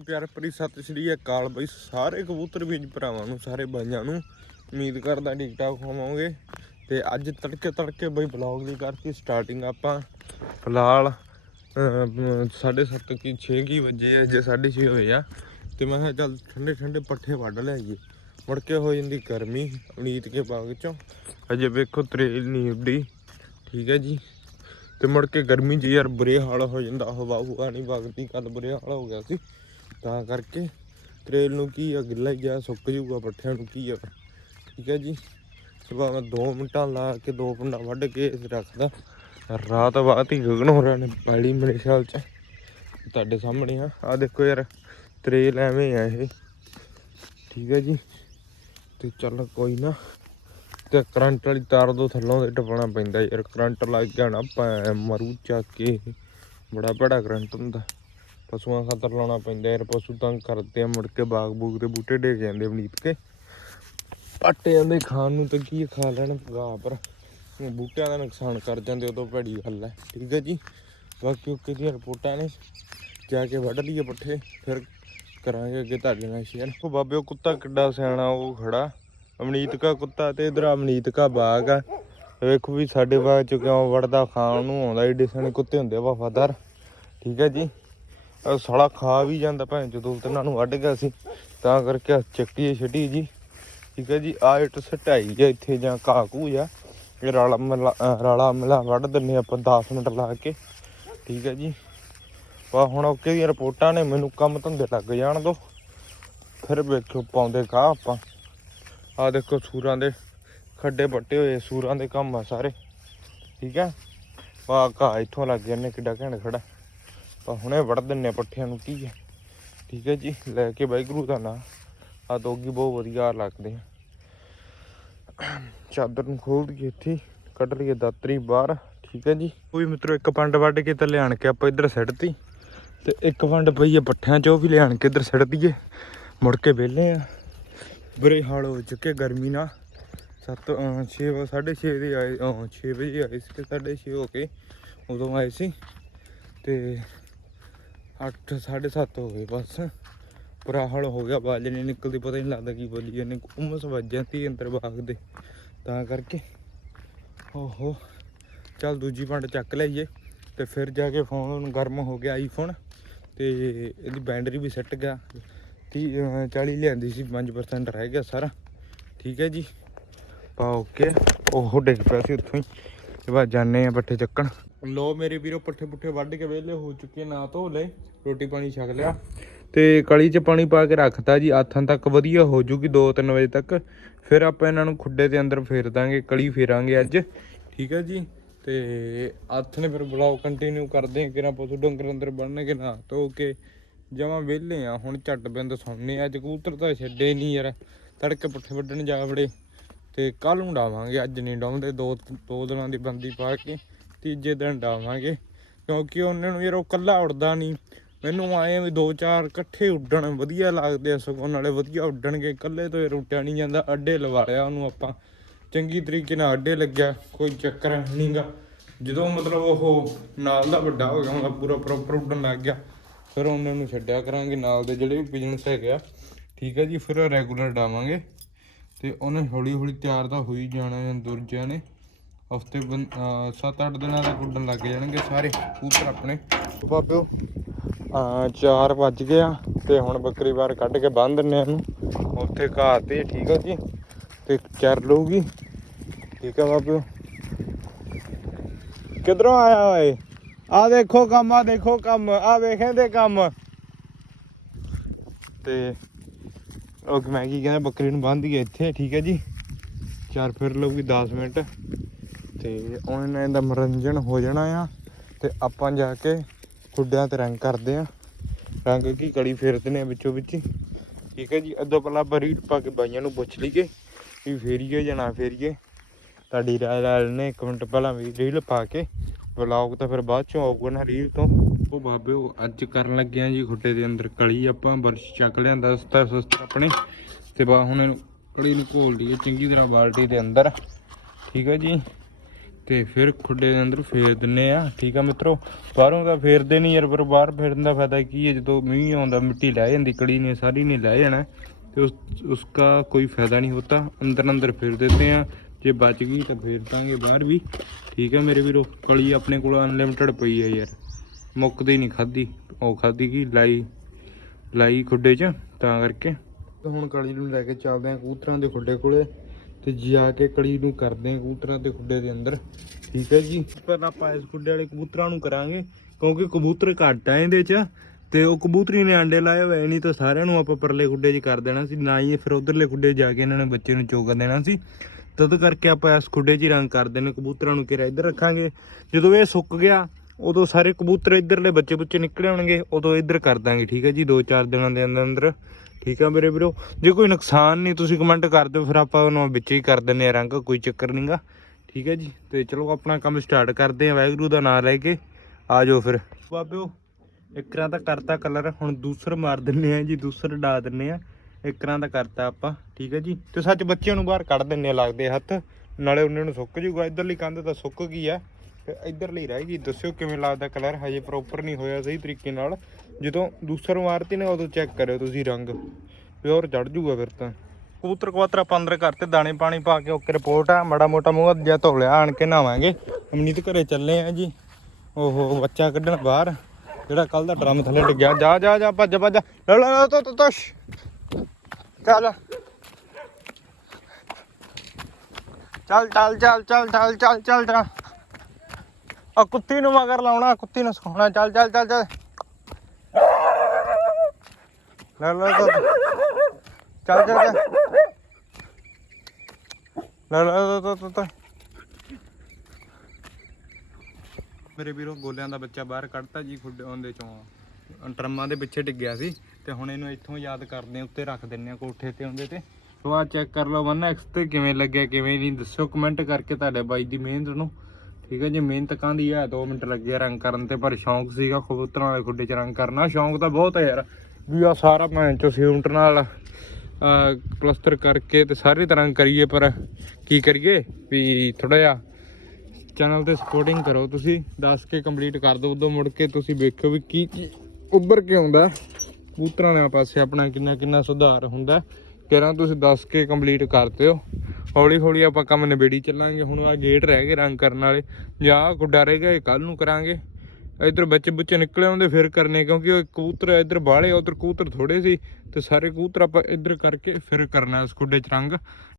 ਪਿਆਰ ਭਰੀ ਸਤਿ ਸ਼੍ਰੀ ਅਕਾਲ ਬਈ ਸਾਰੇ ਕਬੂਤਰ ਵੀਰ ਭਰਾਵਾਂ ਨੂੰ ਸਾਰੇ ਬਾਈਆਂ ਨੂੰ। ਉਮੀਦ ਕਰਦਾ ਠੀਕ ਠਾਕ ਹੋਵੋਗੇ। ਤੇ ਅੱਜ ਤੜਕੇ ਤੜਕੇ ਬਈ ਬਲੌਗ ਦੀ ਕਰਤੀ ਸਟਾਰਟਿੰਗ ਆਪਾਂ ਫਿਲਹਾਲ 7:30 ਕੀ 6 ਕੀ ਵਜੇ ਆ, ਜੇ 6:30 ਹੋਏ ਆ। ਤੇ ਮੈਂ ਕਿਹਾ ਚੱਲ ਠੰਡੇ ਠੰਡੇ ਪੱਠੇ ਵੱਢ ਲਿਆਈਏ। ਮੁੜ ਕੇ ਹੋ ਜਾਂਦੀ ਗਰਮੀ ਉਨੀਤ ਕੇ ਬਾਗ ਚੋਂ। ਅਜੇ ਵੇਖੋ ਤਰੇਲ ਨਹੀਂ ਉੱਡੀ। ਠੀਕ ਹੈ ਜੀ। ਤੇ ਮੁੜ ਕੇ ਗਰਮੀ 'ਚ ਯਾਰ ਬੁਰੇ ਹਾਲ ਹੋ ਜਾਂਦਾ ਹਵਾ ਹੁਆ ਨਹੀਂ ਵਗਦੀ ਕੱਲ ਬੁਰੇ ਹਾਲ ਹੋ ਗਿਆ ਸੀ। ਤਾਂ ਕਰਕੇ ਤਰੇਲ ਨੂੰ ਕੀ ਆ, ਗਿੱਲਾ ਹੀ ਆ, ਸੁੱਕ ਜੂਗਾ ਪੱਠਿਆਂ ਨੂੰ ਕੀ ਆ। ਠੀਕ ਹੈ ਜੀ। ਸਵੇਰ ਮੈਂ 2 ਮਿੰਟਾਂ ਲਾ ਕੇ ਦੋ ਪਿੰਡਾਂ ਵੱਢ ਕੇ ਰੱਖਦਾ। ਰਾਤ ਬਾਅਦ ਹੀ ਗਗਨ ਹੋਰਾਂ ਨੇ ਪਾਲੀ ਮੇਰੇ ਖਿਆਲ ਚ। ਤੁਹਾਡੇ ਸਾਹਮਣੇ ਆ। ਆ ਦੇਖੋ ਯਾਰ, ਤਰੇਲ ਐਵੇਂ ਆ ਇਹ। ਠੀਕ ਹੈ ਜੀ। ਤੇ ਚੱਲ ਕੋਈ ਨਾ। ਤੇ ਕਰੰਟ ਵਾਲੀ ਤਾਰ ਤੋਂ ਥੱਲੋਂ ਦੇ ਟਪਾਉਣਾ ਪੈਂਦਾ ਯਾਰ। ਕਰੰਟ ਲੱਗ ਗਿਆ ਨਾ ਭੈ ਮਰੂ ਚੱਕ ਕੇ। ਬੜਾ ਭੜਾ ਕਰੰਟ ਹੁੰਦਾ। ਪਸ਼ੂਆਂ ਖਾਤਰ ਲਾਉਣਾ ਪੈਂਦਾ ਯਾਰ, ਪਸ਼ੂ ਤੰਗ ਕਰਦੇ ਆ, ਮੁੜ ਕੇ ਬਾਗ ਬੂਗ ਦੇ ਬੂਟੇ ਡੇ ਜਾਂਦੇ ਬਨੀਤ ਕੇ। ਪੱਟੇ ਜਾਂਦੇ ਖਾਣ ਨੂੰ ਤਾਂ ਕੀ ਖਾ ਲੈਣ ਗਾ ਪਰ ਬੂਟਿਆਂ ਦਾ ਨੁਕਸਾਨ ਕਰ ਜਾਂਦੇ ਉਦੋਂ ਭੈੜੀ ਗੱਲ ਹੈ ਠੀਕ ਹੈ ਜੀ? ਬਾਕੀ ਓਕੇ ਦੀਆਂ ਰਿਪੋਰਟਾਂ ਨੇ। ਜਾ ਕੇ ਵੱਢ ਲਈਏ ਪੱਠੇ, ਫਿਰ ਕਰਾਂਗੇ ਅੱਗੇ ਤੁਹਾਡੇ ਨਾਲ ਸ਼ੇਅਰ ਉਹ ਬਾਬੇ, ਉਹ ਕੁੱਤਾ ਕਿੱਡਾ ਸਿਆਣਾ, ਉਹ ਖੜਾ। ਅਮਨੀਤ ਕਾ ਕੁੱਤਾ ਤੇ ਇਧਰ ਅਮਨੀਤ ਕਾ ਬਾਗ ਆ। ਵੇਖੋ ਵੀ ਸਾਡੇ ਬਾਗ ਚ ਕਿਉਂ ਵੜਦਾ ਖਾਣ ਨੂੰ ਆਉਂਦਾ, ਏਡੇ ਸਣੇ ਕੁੱਤੇ ਹੁੰਦੇ ਆ ਵਫਾਦਾਰ। ਠੀਕ ਹੈ ਜੀ? ਉਹ ਸਾਲਾ ਖਾ ਵੀ ਜਾਂਦਾ ਭੈਣ, ਜਦੋਂ ਤੇ ਨੂੰ ਵੱਢ ਗਿਆ ਸੀ, ਤਾਂ ਕਰਕੇ ਚੱਕੀ ਛੱਡੀ ਜੀ। ਠੀਕ ਹੈ ਜੀ ਆ ਇੱਟ ਸਟਾਈ ਜਾਂ ਇੱਥੇ ਜਾਂ ਕਾਕੂ ਜਾਂ ਇਹ ਰਾਲਾ ਮਲਾ, ਅਹ ਰਾਲਾ ਮਲਾ ਵੱਢ ਦਿੰਨੇ ਆਪਾਂ 10 ਮਿੰਟ ਲਾ ਕੇ। ਠੀਕ ਹੈ ਜੀ। ਵਾ ਹੁਣ ਓਕੇ ਦੀਆਂ ਰਿਪੋਰਟਾਂ ਨੇ, ਮੈਨੂੰ ਕੰਮ ਧੰਦੇ ਲੱਗ ਜਾਣ ਦੋ। ਫਿਰ ਵੇਖੋ ਪਾਉਂਦੇ ਕਾ ਆਪਾਂ। ਆ ਦੇਖੋ ਸੂਰਾਂ ਦੇ ਖੱਡੇ ਪੱਟੇ ਹੋਏ, ਸੂਰਾਂ ਦੇ ਕੰਮ ਆ ਸਾਰੇ। ਠੀਕ ਹੈ। ਵਾ ਕਾ ਇੱਥੋਂ ਲੱਗ ਜਾਂਦੇ, ਕਿੱਡਾ ਘੈਂਟ ਖੜਾ। ਪਰ ਹੁਣੇ ਵੜ ਦਿੰਨੇ ਪੱਠਿਆਂ ਨੂੰ ਕੀ ਹੈ? ਠੀਕ ਹੈ ਜੀ, ਲੈ ਕੇ ਵਾਹਿਗੁਰੂ ਦਾ ਨਾਂ। ਆ ਦੋਗੀ ਬਹੁਤ ਵਧੀਆ ਲੱਗਦੇ ਆ। ਚਾਦਰ ਨੂੰ ਖੋਲ ਦਈਏ ਇੱਥੇ, ਕੱਢ ਲਈਏ ਦਾਤਰੀ ਬਾਹਰ, ਠੀਕ ਹੈ ਜੀ? ਕੋਈ ਮਿੱਤਰੋ, ਇੱਕ ਪੰਡ ਵੱਢ ਕੇ ਤਾਂ ਲਿਆਣ ਕੇ ਆਪਾਂ ਇੱਧਰ ਸਿੱਟਤੀ ਤੇ। ਇੱਕ ਪੰਡ ਪਈ ਹੈ ਪੱਠਿਆਂ 'ਚ ਉਹ ਵੀ ਲਿਆਣ ਕੇ ਇੱਧਰ ਸਿੱਟ ਦਈਏ। ਮੁੜ ਕੇ ਵਿਹਲੇ ਆ। ਬਰੇ ਹਾਲ ਹੋ ਚੁੱਕੇ ਗਰਮੀ ਨਾਲ। 7 6 6:30 ਦੇ ਆਏ 6 ਵਜੇ ਆਏ ਸੀ 6:30 ਹੋ ਕੇ ਉਦੋਂ ਆਏ ਸੀ। ਤੇ 8 7:30 ਹੋ ਗਏ ਬਸ। ਬੁਰਾ ਹਲ ਹੋ ਗਿਆ ਬਾਜ ਨਹੀਂ ਨਿਕਲਦੀ, ਪਤਾ ਨਹੀਂ ਲੱਗਦਾ ਕੀ ਬੋਲੀ ਇਹਨੇ ਉਮਸ ਵੱਜ ਜਾਂਦੀ ਅੰਦਰ ਬਾਗ ਦੇ। ਤਾਂ ਕਰਕੇ, ਓਹੋ, ਚੱਲ ਦੂਜੀ ਪੰਡ ਚੱਕ ਲਈਏ ਤੇ ਫਿਰ ਜਾ ਕੇ ਫੋਨ ਗਰਮ ਹੋ ਗਿਆ ਆਈਫੋਨ ਤੇ ਇਹਦੀ ਬੈਟਰੀ ਵੀ ਸੈੱਟ ਗਿਆ। 30 40 ਲਿਆਂਦੀ ਸੀ 5% ਰਹਿ ਗਿਆ ਸਾਰਾ। ਠੀਕ ਹੈ ਜੀ? ਪਾ ਓਕੇ ਉਹ ਡਿੱਗ ਪਿਆ ਸੀ ਉੱਥੋਂ ਹੀ। ਤੇ ਬਾਅਦ ਜਾਣੇ ਆ ਪੱਠੇ ਚੱਕਣ। ਲੋ ਮੇਰੇ ਵੀਰੋ ਪੱਠੇ ਪੁੱਠੇ ਵੱਢ ਕੇ ਵਿਹਲੇ ਹੋ ਚੁੱਕੇ ਨਾ ਧੋ ਲਏ, ਰੋਟੀ ਪਾਣੀ ਛਕ ਲਿਆ। ਤੇ ਕਲੀ 'ਚ ਪਾਣੀ ਪਾ ਕੇ ਰੱਖਤਾ ਜੀ ਆਥਾਂ ਤੱਕ ਵਧੀਆ ਹੋ ਜੂਗੀ 2-3 ਵਜੇ ਤੱਕ। ਫਿਰ ਆਪਾਂ ਇਹਨਾਂ ਨੂੰ ਖੁੱਡੇ ਦੇ ਅੰਦਰ ਫੇਰ ਦਾਂਗੇ ਕਲੀ ਫੇਰਾਂਗੇ ਅੱਜ। ਠੀਕ ਹੈ ਜੀ? ਤੇ ਹੱਥ ਨੇ ਫਿਰ ਬਲੌਗ ਕੰਟੀਨਿਊ ਕਰਦੇ ਆ ਕਿਰਾਂ ਪਸ਼ੂ ਡੰਗਰ ਅੰਦਰ ਬੰਨਣਗੇ ਨਾ ਧੋ ਕੇ। ਜਮਾਂ ਵਿਹਲੇ ਆ, ਹੁਣ ਝੱਟ ਬਿੰਦ ਸੌਣੇ ਅੱਜ ਕਬੂਤਰ ਤਾਂ ਛੱਡੇ ਨਹੀਂ ਯਾਰ, ਤੜਕੇ ਪੁੱਠੇ ਵੱਢਣ ਜਾ ਵੜੇ। ਤੇ ਕੱਲ ਨੂੰ ਡਾਵਾਂਗੇ, ਅੱਜ ਨਹੀਂ ਡਾਉਂਦੇ, ਦੋ ਦੋ ਦਿਨਾਂ ਦੀ ਬੰਦੀ ਪਾ ਕੇ। ਤੀਜੇ ਦਿਨ ਡਾਵਾਂਗੇ, ਕਿਉਂਕਿ ਉਹਨਾਂ ਨੂੰ ਯਾਰ ਉਹ ਕੱਲਾ ਉੱਡਦਾ ਨਹੀਂ। ਮੈਨੂੰ ਆਏ ਵੀ ਦੋ ਚਾਰ ਇਕੱਠੇ ਉੱਡਣ ਵਧੀਆ ਲੱਗਦੇ ਆ ਸਗੋਂ, ਨਾਲੇ ਵਧੀਆ ਉੱਡਣਗੇ। ਇਕੱਲੇ ਤੋਂ ਯਾਰ ਉੱਡਿਆ ਨਹੀਂ ਜਾਂਦਾ, ਅੱਡੇ ਲਵਾ ਲਿਆ ਉਹਨੂੰ ਆਪਾਂ। ਚੰਗੀ ਤਰੀਕੇ ਨਾਲ ਅੱਡੇ ਲੱਗਿਆ, ਕੋਈ ਚੱਕਰ ਨਹੀਂਗਾ। ਜਦੋਂ ਮਤਲਬ ਉਹ ਨਾਲ ਦਾ ਵੱਡਾ ਹੋ ਗਿਆ ਹੁਣ ਪੂਰਾ ਪ੍ਰੋਪਰ ਉੱਡਣ ਲੱਗ ਗਿਆ, ਫਿਰ ਉਹਨਾਂ ਨੂੰ ਛੱਡਿਆ ਕਰਾਂਗੇ ਨਾਲ ਦੇ ਜਿਹੜੇ ਵੀ ਬਿਜ਼ਨਸ ਹੈਗੇ ਆ। ਠੀਕ ਹੈ ਜੀ, ਫਿਰ ਰੈਗੂਲਰ ਡਾਵਾਂਗੇ। ਤੇ ਉਹਨੇ ਹੌਲੀ ਹੌਲੀ ਤਿਆਰ ਤਾਂ ਹੋਈ ਜਾਣਾ ਹੈ, ਦੁਰਜਿਆਂ ਨੇ। ਹਫ਼ਤੇ 7-8 ਦਿਨਾਂ ਦਾ ਉੱਡਣ ਲੱਗ ਜਾਣਗੇ ਸਾਰੇ ਕਬੂਤਰ ਆਪਣੇ। ਬਾਬਿਓ ਆ 4 ਵੱਜ ਗਏ ਆ ਤੇ ਹੁਣ ਬੱਕਰੀ ਬਾਹਰ ਕੱਢ ਕੇ ਬੰਨ ਦਿੰਨੇ ਆ ਇਹਨੂੰ। ਉੱਥੇ ਘਾਹ ਤੇ ਠੀਕ ਆ ਜੀ, ਤੇ ਚਰ ਲਊਗੀ। ਠੀਕ ਆ ਬਾਬਿਓ ਕਿਧਰੋਂ ਆਇਆ ਓਏ? ਆ ਦੇਖੋ ਕੰਮ, ਆ ਦੇਖੋ ਕੰਮ, ਆ ਵੇਖੇਂਦੇ ਕੰਮ। ਤੇ ਉਹ ਮੈਂ ਕੀ ਕਹਿੰਦਾ, ਬੱਕਰੀ ਨੂੰ ਬੰਨ ਦਈਏ ਇੱਥੇ, ਠੀਕ ਹੈ ਜੀ। ਚਾਰ ਫਿਰ ਲਊਗੀ 10 ਮਿੰਟ। ਤੇ ਉਹਨਾਂ ਨਾਲ ਇਹਦਾ ਮਨੋਰੰਜਨ ਹੋ ਜਾਣਾ ਆ ਤੇ ਆਪਾਂ ਜਾ ਕੇ ਖੁੱਡਿਆਂ ਤੇ ਰੰਗ ਕਰਦੇ ਆ। ਰੰਗ ਕੀ ਕੜੀ ਫੇਰਦੇ ਨੇ ਵਿੱਚੋਂ ਵਿੱਚ ਠੀਕ ਹੈ ਜੀ, ਅੱਧੋ ਪਹਿਲਾਂ ਆਪਾਂ ਰੀਡ ਪਾ ਕੇ ਬਾਈਆਂ ਨੂੰ ਪੁੱਛ ਲਈਏ ਵੀ ਫੇਰੀਏ ਜਾਂ ਨਾ ਫੇਰੀਏ। ਤੁਹਾਡੀ ਰਾਏ ਲੈ ਲੈਣੇ ਇੱਕ ਮਿੰਟ ਪਹਿਲਾਂ ਵੀ ਰੀਲ ਪਾ ਕੇ। ਵਲੌਗ ਤਾਂ ਫਿਰ ਬਾਅਦ ਚੋਂ ਆਊਗਾ ਨਾ ਰੀਲ ਤੋਂ। ਉਹ ਬਾਬੇ, ਉਹ ਅੱਜ ਕਰਨ ਲੱਗੇ ਆ ਜੀ ਖੁੱਡੇ ਦੇ ਅੰਦਰ ਕਲੀ ਆਪਾਂ, ਬਰਸ਼ ਚੱਕ ਲਿਆਂਦਾ, ਸਸਤਾ ਸਸਤਾ ਆਪਣੇ। ਤੇ ਬਾ ਹੁਣ ਇਹਨੂੰ ਕੜੀ ਨੂੰ ਘੋਲ ਲਈਏ ਚੰਗੀ ਤਰ੍ਹਾਂ ਬਾਲਟੀ ਦੇ ਅੰਦਰ। ਠੀਕ ਹੈ ਜੀ। ਤੇ ਫਿਰ ਖੁੱਡੇ ਦੇ ਅੰਦਰ ਫੇਰ ਦਿੰਨੇ ਆ। ਠੀਕ ਆ ਮਿੱਤਰੋ, ਬਾਹਰੋਂ ਤਾਂ ਫੇਰਦੇ ਨਹੀਂ ਯਾਰ, ਪਰ ਬਾਹਰ ਫੇਰਨ ਦਾ ਫਾਇਦਾ ਕੀ ਹੈ? ਜਦੋਂ ਮੀਂਹ ਆਉਂਦਾ, ਮਿੱਟੀ ਲੈ ਜਾਂਦੀ, ਕੜੀ ਨੇ, ਸਾਰੀ ਨੇ ਲੈ ਜਾਣਾ। ਤੇ ਉਸ, ਉਸਕਾ ਕੋਈ ਫਾਇਦਾ ਨਹੀਂ ਹੁੰਦਾ ਅੰਦਰ ਅੰਦਰ ਫੇਰ ਦਿੰਦੇ ਆ। ਜੇ ਬਚ ਗਈ ਤਾਂ ਫੇਰ ਦਾਂਗੇ ਬਾਹਰ ਵੀ। ਠੀਕ ਹੈ ਮੇਰੇ ਵੀਰੋ, ਕਲੀ ਆਪਣੇ ਕੋਲ ਅਨਲਿਮਿਟਡ ਪਈ ਹੈ ਯਾਰ। ਮੁੱਕਦੀ ਨਹੀਂ ਖਾਦੀ ਉਹ ਖਾਦੀ ਕੀ? ਲਾਈ ਲਾਈ ਖੁੱਡੇ 'ਚ, ਤਾਂ ਕਰਕੇ। ਤੇ ਹੁਣ ਕਲੀ ਨੂੰ ਲੈ ਕੇ ਚੱਲਦੇ ਆ ਕਬੂਤਰਾਂ ਦੇ ਖੁੱਡੇ ਕੋਲੇ। ਤੇ ਜਾ ਕੇ ਕਲੀ ਨੂੰ ਕਰਦੇ ਆ ਕਬੂਤਰਾਂ ਦੇ ਖੁੱਡੇ ਦੇ ਅੰਦਰ। ਠੀਕ ਹੈ ਜੀ? ਪਰ ਆਪਾਂ ਇਸ ਖੁੱਡੇ ਵਾਲੇ ਕਬੂਤਰਾਂ ਨੂੰ ਕਰਾਂਗੇ, ਕਿਉਂਕਿ ਕਬੂਤਰ ਘੱਟ ਆ ਇਹਦੇ 'ਚ, ਤੇ ਉਹ ਕਬੂਤਰੀ ਨੇ ਆਂਡੇ ਲਾਏ ਹੋਏ ਨਹੀਂ ਤਾਂ ਸਾਰਿਆਂ ਨੂੰ ਆਪਾਂ ਪਰਲੇ ਖੁੱਡੇ 'ਚ ਕਰ ਦੇਣਾ ਸੀ, ਨਾ ਹੀ ਫਿਰ ਉਧਰਲੇ ਖੁੱਡੇ 'ਚ ਜਾ ਕੇ ਇਹਨਾਂ ਨੇ ਬੱਚੇ ਨੂੰ ਚੋਕ ਦੇਣਾ ਸੀ। ਤਦ ਕਰਕੇ ਆਪਾਂ ਇਸ ਖੁੱਡੇ 'ਚ ਹੀ ਰੰਗ ਕਰ ਦੇਣੇ ਕਬੂਤਰਾਂ ਨੂੰ ਕਿਰਾ ਇੱਧਰ ਰੱਖਾਂਗੇ। ਜਦੋਂ ਇਹ ਸੁੱਕ ਗਿਆ ਉਦੋਂ ਸਾਰੇ ਕਬੂਤਰ ਇੱਧਰਲੇ ਬੱਚੇ ਬੁੱਚੇ ਨਿਕਲੇ ਹੋਣਗੇ, ਉਦੋਂ ਇੱਧਰ ਕਰ ਦਾਂਗੇ, ਠੀਕ ਹੈ ਜੀ 2-4 ਦਿਨਾਂ ਦੇ ਅੰਦਰ ਅੰਦਰ। ਠੀਕ ਆ ਮੇਰੇ ਵੀਰੋ? ਜੇ ਕੋਈ ਨੁਕਸਾਨ ਨਹੀਂ, ਤੁਸੀਂ ਕਮੈਂਟ ਕਰ ਦਿਓ, ਫਿਰ ਆਪਾਂ ਉਹਨੂੰ ਵਿੱਚ ਹੀ ਕਰ ਦਿੰਨੇ ਆ ਰੰਗ, ਕੋਈ ਚੱਕਰ ਨਹੀਂਗਾ ਠੀਕ ਹੈ ਜੀ? ਤੇ ਚਲੋ ਆਪਣਾ ਕੰਮ ਸਟਾਰਟ ਕਰਦੇ ਆ ਵਾਹਿਗੁਰੂ ਦਾ ਨਾਮ ਲੈ ਕੇ। ਆ ਜਾਓ ਫਿਰ। ਬਾਬਿਓ ਇੱਕਰਾਂ ਤਾਂ ਕਰਤਾ ਕਲਰ ਹੁਣ ਦੂਸਰ ਮਾਰ ਦਿੰਨੇ ਆ ਜੀ, ਦੂਸਰ ਡਾ ਦਿੰਨੇ ਆ ਇੱਕਰਾਂ ਦਾ ਕਰਤਾ ਆਪਾਂ, ਠੀਕ ਹੈ ਜੀ? ਤੇ ਸੱਚ ਬੱਚਿਆਂ ਨੂੰ ਬਾਹਰ ਕੱਢ ਦਿੰਨੇ ਆ ਲੱਗਦੇ ਹੱਥ। ਨਾਲੇ ਉਹਨਾਂ ਨੂੰ ਸੁੱਕ ਜੂਗਾ, ਇਧਰਲੀ ਕੰਧ ਤਾਂ ਸੁੱਕ ਗਈ ਆ। ਇੱਧਰ ਲਈ ਰਹਿ ਗਈ। ਦੱਸਿਓ ਕਿਵੇਂ ਲੱਗਦਾ ਕਲਰ ਹਜੇ ਪ੍ਰੋਪਰ ਨਹੀਂ ਹੋਇਆ ਸਹੀ ਤਰੀਕੇ ਨਾਲ। ਜਦੋਂ ਦੂਸਰ ਮਾਰਤੀ ਨਾ ਉਦੋਂ ਚੈੱਕ ਕਰਿਓ ਤੁਸੀਂ ਰੰਗ। ਪਿਓਰ ਚੜ ਜੂਗਾ ਫਿਰ ਤਾਂ। ਕਬੂਤਰ ਕਵਾਤਰ ਆਪਾਂ ਅੰਦਰ ਕਰਤੇ ਦਾਣੇ ਪਾਣੀ ਪਾ ਕੇ ਓਕੇ ਰਿਪੋਰਟ ਆ। ਮੜਾ ਮੋਟਾ ਮੂੰਹ ਜਿਹਾ ਧੋ ਲਿਆ, ਆਣ ਕੇ ਨਹਾਵਾਂਗੇ। ਅਮਨੀਤ ਘਰੇ ਚੱਲੇ ਆ ਜੀ। ਓਹੋ, ਬੱਚਾ ਕੱਢਣ ਬਾਹਰ। ਜਿਹੜਾ ਕੱਲ ਦਾ ਡਰਮ ਥੱਲੇ ਡਿੱਗਿਆ। ਜਾ ਜਾ ਜਾ, ਭੱਜ ਭੱਜ। ਲੈ ਲੈ ਤੋ ਤੋ ਤੋਸ਼ ਚੱਲ ਚੱਲ ਚੱਲ ਚੱਲ ਚੱਲ ਚੱਲ ਚੱਲ ਚੱਲ ਚੱਲ ਆ ਕੁੱਤੀ ਨੂੰ ਮਗਰ ਲਾਉਣਾ, ਕੁੱਤੀ ਨੂੰ ਸਿਖਾਉਣਾ। ਚੱਲ ਚੱਲ ਚੱਲ ਚੱਲ। ਲੈ ਲੈ ਚੱਲ ਚੱਲ ਚੱਲ। ਲੈ ਲੈ ਤੋ ਤੋ ਮੇਰੇ ਵੀਰੋ, ਗੋਲਿਆਂ ਦਾ ਬੱਚਾ ਬਾਹਰ ਕੱਢਤਾ ਜੀ, ਖੁੱਡੇ ਉਹਦੇ ਚੋਂ। ਟਰਮਾਂ ਦੇ ਪਿੱਛੇ ਡਿੱਗਿਆ ਸੀ ਤੇ ਹੁਣ ਇਹਨੂੰ ਇੱਥੋਂ ਯਾਦ ਕਰਦੇ ਆ ਉੱਤੇ ਰੱਖ ਦਿੰਨੇ ਆ ਕੋਠੇ ਤੇ, ਉਹਦੇ ਤੇ। ਸੋ ਆ ਚੈੱਕ ਕਰ ਲਓ, ਵਨ ਤੇ ਕਿਵੇਂ ਲੱਗਿਆ, ਕਿਵੇਂ ਨਹੀਂ, ਦੱਸਿਓ ਕਮੈਂਟ ਕਰਕੇ ਤੁਹਾਡੇ ਬਾਈ ਦੀ ਮਿਹਨਤ ਨੂੰ। ਠੀਕ ਹੈ ਜੀ, ਮਿਹਨਤ ਕਾਂਦੀ ਹੈ 2 ਮਿੰਟ ਲੱਗੇ ਰੰਗ ਕਰਨ ਤੇ, ਪਰ ਸ਼ੌਂਕ ਸੀਗਾ ਕਬੂਤਰਾਂ ਵਾਲੇ ਖੁੱਡੇ 'ਚ ਰੰਗ ਕਰਨਾ। ਸ਼ੌਂਕ ਤਾਂ ਬਹੁਤ ਹੈ ਯਾਰ, ਵੀ ਆ ਸਾਰਾ ਭੈਣ ਚੋ ਸਿਉਂਟ ਨਾਲ ਪਲਸਤਰ ਕਰਕੇ ਤੇ ਸਾਰੀ ਤਰ੍ਹਾਂ ਕਰੀਏ, ਪਰ ਕੀ ਕਰੀਏ? ਵੀ ਥੋੜਾ ਜਿਹਾ ਚੈਨਲ ਤੇ ਸਪੋਰਟਿੰਗ ਕਰੋ ਤੁਸੀਂ, ਦੱਸ ਕੇ ਕੰਪਲੀਟ ਕਰ ਦਿਓ। ਉਦੋਂ ਮੁੜ ਕੇ ਤੁਸੀਂ ਵੇਖੋ ਵੀ ਕੀ ਕੀ ਉੱਭਰ ਕੇ ਆਉਂਦਾ। ਕਬੂਤਰਾਂ ਦੇ ਪਾਸੇ ਆਪਣਾ ਕਿੰਨਾ ਕਿੰਨਾ ਸੁਧਾਰ ਹੁੰਦਾ। ਕਿਰਾਂ ਤੁਸੀਂ ਦੱਸ ਕੇ ਕੰਪਲੀਟ ਕਰ ਦਿਓ। ਹੌਲੀ ਹੌਲੀ ਆਪਾਂ ਕੰਮ ਨਿਬੇੜੀ ਚੱਲਾਂਗੇ। ਹੁਣ ਆ ਗੇਟ ਰਹਿ ਗਏ ਰੰਗ ਕਰਨ ਵਾਲੇ। ਜਾਂ ਗੁੱਡਾ ਰਹਿ ਗਿਆ, ਇਹ ਕੱਲ ਨੂੰ ਕਰਾਂਗੇ। ਇਧਰ ਬੱਚੇ ਬੁੱਚੇ ਨਿਕਲੇ ਆਉਂਦੇ, ਫਿਰ ਕਰਨੇ, ਕਿਉਂਕਿ ਉਹ ਕਬੂਤਰ ਇਧਰ ਬਾਹਲੇ ਉਧਰ ਕਬੂਤਰ ਥੋੜੇ ਸੀ ਤੇ ਸਾਰੇ ਕਬੂਤਰ ਆਪਾਂ ਇਧਰ ਕਰਕੇ ਫਿਰ ਕਰਨਾ, ਇਸ ਗੁੱਡੇ ਚ ਰੰਗ।